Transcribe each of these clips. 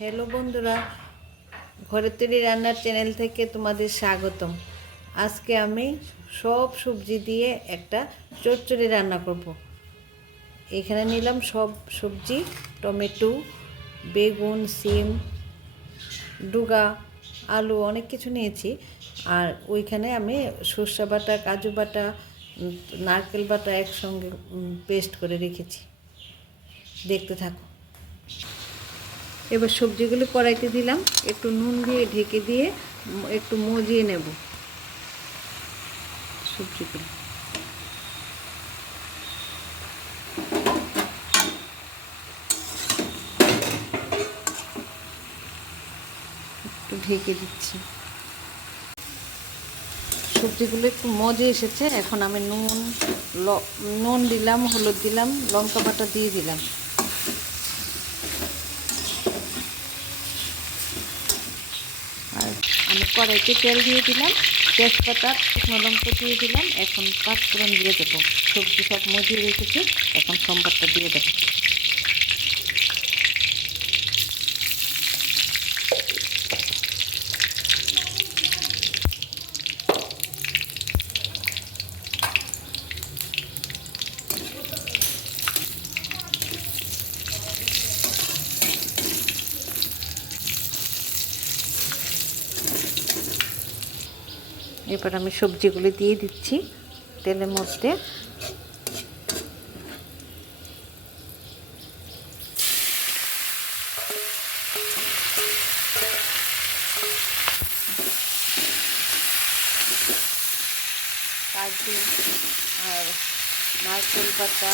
Hello বন্ধুরা ঘরের তৈরি রান্নার চ্যানেল থেকে তোমাদের স্বাগতম। আজকে আমি সব সবজি দিয়ে একটা চচ্চড়ি রান্না করব। এখানে নিলাম সব সবজি, টমেটো, বেগুন, সিম, ডুগা, আলু অনেক কিছু নিয়েছি। আর ওইখানে আমি সর্ষে বাটা, কাজু বাটা, নারকেল বাটা একসঙ্গে পেস্ট করে রেখেছি। দেখতে থাকো। এবার সবজিগুলো কড়াইতে দিলাম, একটু নুন দিয়ে ঢেকে দিয়ে একটু মজিয়ে নেব সবজিগুলো। একটু ঢেকে দিচ্ছি। সবজিগুলো একটু মজে এসেছে, এখন আমি নুন নুন দিলাম, হলুদ দিলাম, লঙ্কা বাটা দিয়ে দিলাম আর কড়াইতে তেল দিয়ে দিলাম, তেজপাতা, শুকনো লঙ্কা দিয়ে দিলাম, এখন পাঁচফোড়ন দিয়ে দেবো। সবজি সব মজিয়ে রেখেছি এখন সোমবারটা দিয়ে দেবো। এবার আমি সবজিগুলি দিয়ে দিচ্ছি তেলের মধ্যে। কাজু আর নারকেল পাতা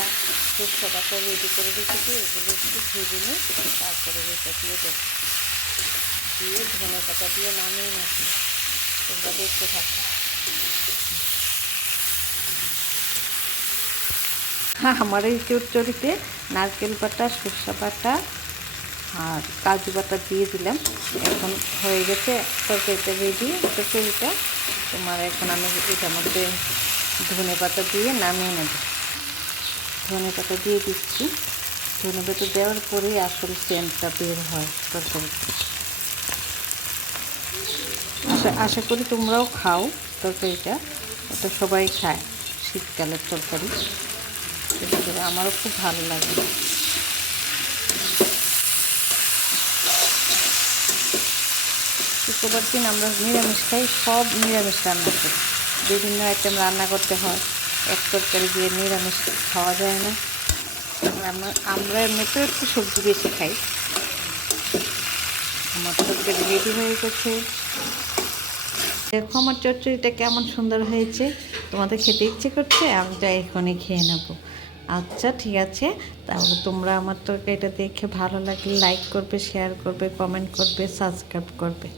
সরষে পাতা রেডি করে রেখেছি, এগুলো একটু ভেজে নিই, তারপরে এটা দিয়ে দেবো। দিয়ে ধনে পাতা দিয়ে নামিয়ে নাকি তোমরা দেখতে আমার এই চচ্চড়িতে নারকেল বাটা সরষে বাটা আর কাজু বাটা দিয়ে দিলাম। এখন হয়ে গেছে তরকারিটা রেডি চচ্চড়িটা তোমার এখন আমি এটার মধ্যে ধনে পাতা দিয়ে নামিয়ে নেব। ধনে পাতা দিয়ে দিচ্ছি। ধনে পাতা দেওয়ার পরেই আসল সেন্টটা বের হয় তরকারিতে। আশা আশা করি তোমরাও খাও তরকারিটা। ওটা সবাই খায় শীতকালের তরকারি। আমারও খুব ভালো লাগে। শুক্রবার দিন আমরা নিরামিষ খাই, সব নিরামিষ রান্না করি। বিভিন্ন আইটেম রান্না করতে হয়, এক তরকারি দিয়ে নিরামিষ খাওয়া যায় না। আমরা আমরা এমনিতেও একটু সবজি বেশি খাই। আমার তরকারি রেডি হয়ে গেছে। দেখো আমার চচ্চড়িটা কেমন সুন্দর হয়েছে। তোমাদের খেতে ইচ্ছে করছে? আমি যাই এখনই খেয়ে নেব। আচ্ছা ঠিক আছে। তাহলে তোমরা আমার তরকারিটা দেখে ভালো লাগলে লাইক করবে শেয়ার করবে কমেন্ট করবে সাবস্ক্রাইব করবে।